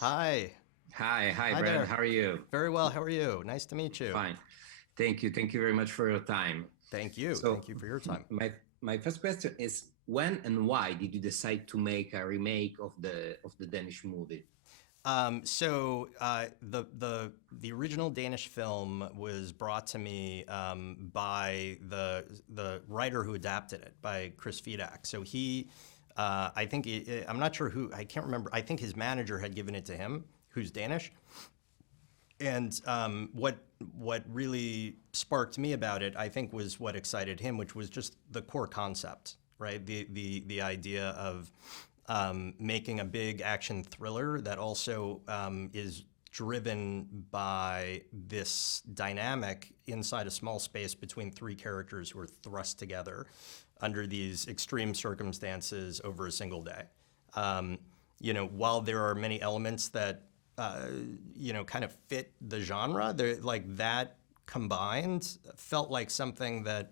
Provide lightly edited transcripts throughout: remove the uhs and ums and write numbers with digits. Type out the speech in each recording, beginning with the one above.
Hi. Hi, Hi Brad. there. How are you? Very well. How are you? Nice to meet you. Fine. Thank you very much for your time. Thank you. So, Thank you for your time. my first question is when and why did you decide to make a remake of the Danish movie? The original Danish film was brought to me by the writer who adapted it, by Chris Fedak. So I think I'm not sure who, I can't remember. I think his manager had given it to him, who's Danish. And what really sparked me about it, I think, was what excited him, which was just the core concept, right? The idea of making a big action thriller that also is driven by this dynamic inside a small space between three characters who are thrust together under these extreme circumstances over a single day. Um, while there are many elements that uh, kind of fit the genre, like that combined felt like something that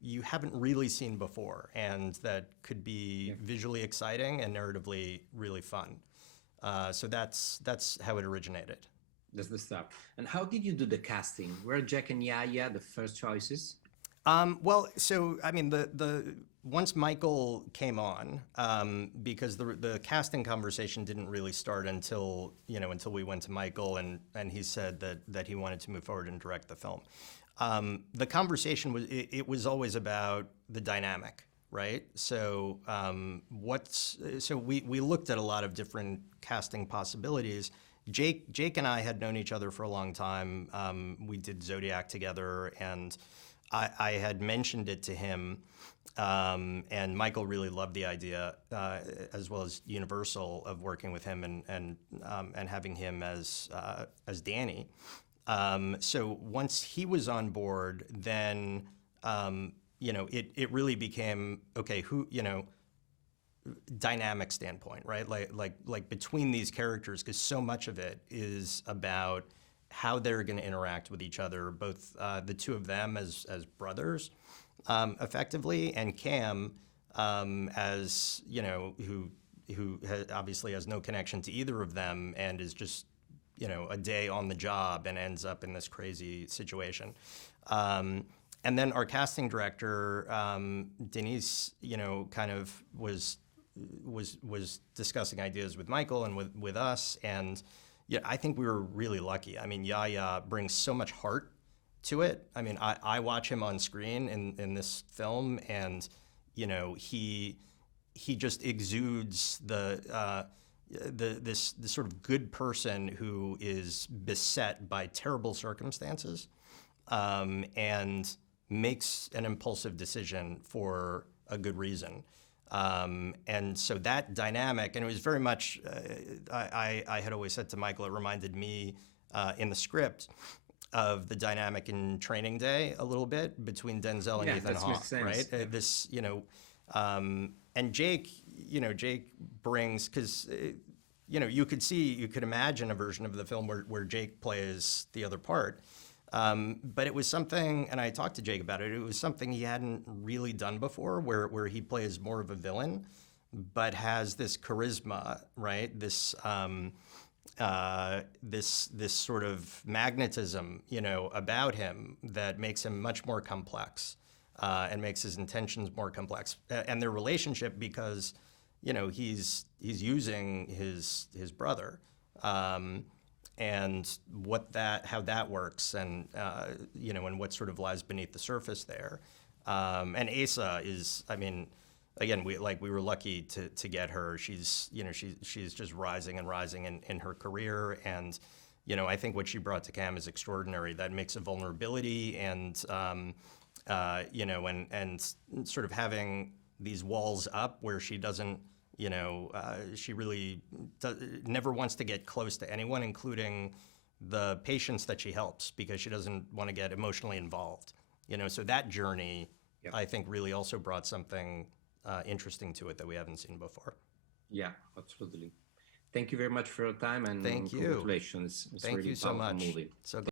you haven't really seen before, and that could be Yeah, visually exciting and narratively really fun. So that's how it originated. that's the stuff. And how did you do the casting? Were Jack and Yaya the first choices? Well, so I mean, the once Michael came on, because the casting conversation didn't really start until we went to Michael, and he said that he wanted to move forward and direct the film. The conversation it was always about the dynamic, right? So we looked at a lot of different casting possibilities. Jake and I had known each other for a long time. We did Zodiac together, and I had mentioned it to him, and Michael really loved the idea, as well as Universal, of working with him and having him as Danny. So once he was on board, then it really became okay. Dynamic standpoint, right? Like between these characters, because so much of it is about how they're going to interact with each other, both the two of them as brothers, effectively, and Cam, as obviously has no connection to either of them and is just a day on the job and ends up in this crazy situation. And then our casting director, Denise, kind of was discussing ideas with Michael and with us, and yeah, I think we were really lucky. I mean, Yaya brings so much heart to it. I mean, I watch him on screen in this film, and he just exudes this sort of good person who is beset by terrible circumstances, and makes an impulsive decision for a good reason. And so that dynamic, and it was very much, I had always said to Michael, it reminded me in the script of the dynamic in Training Day a little bit between Denzel and Yeah, Ethan that makes Hawke, right? sense. Yeah. And Jake brings, because, you could imagine a version of the film where Jake plays the other part. But it was something, and I talked to Jake about it, it was something he hadn't really done before, where he plays more of a villain, but has this charisma, right? This sort of magnetism, about him that makes him much more complex, and makes his intentions more complex. And their relationship, because, he's using his brother. And how that works, and what sort of lies beneath the surface there. And Asa is, I mean, again, we were lucky to get her. She's just rising and rising in her career, and I think what she brought to Cam is extraordinary. That mix of vulnerability and and sort of having these walls up where she doesn't, she really never wants to get close to anyone, including the patients that she helps, because she doesn't want to get emotionally involved. So that journey, Yeah. I think, really also brought something interesting to it that we haven't seen before. Yeah, absolutely. Thank you very much for your time Thank and you. congratulations. It's a Thank really you so powerful much. movie. So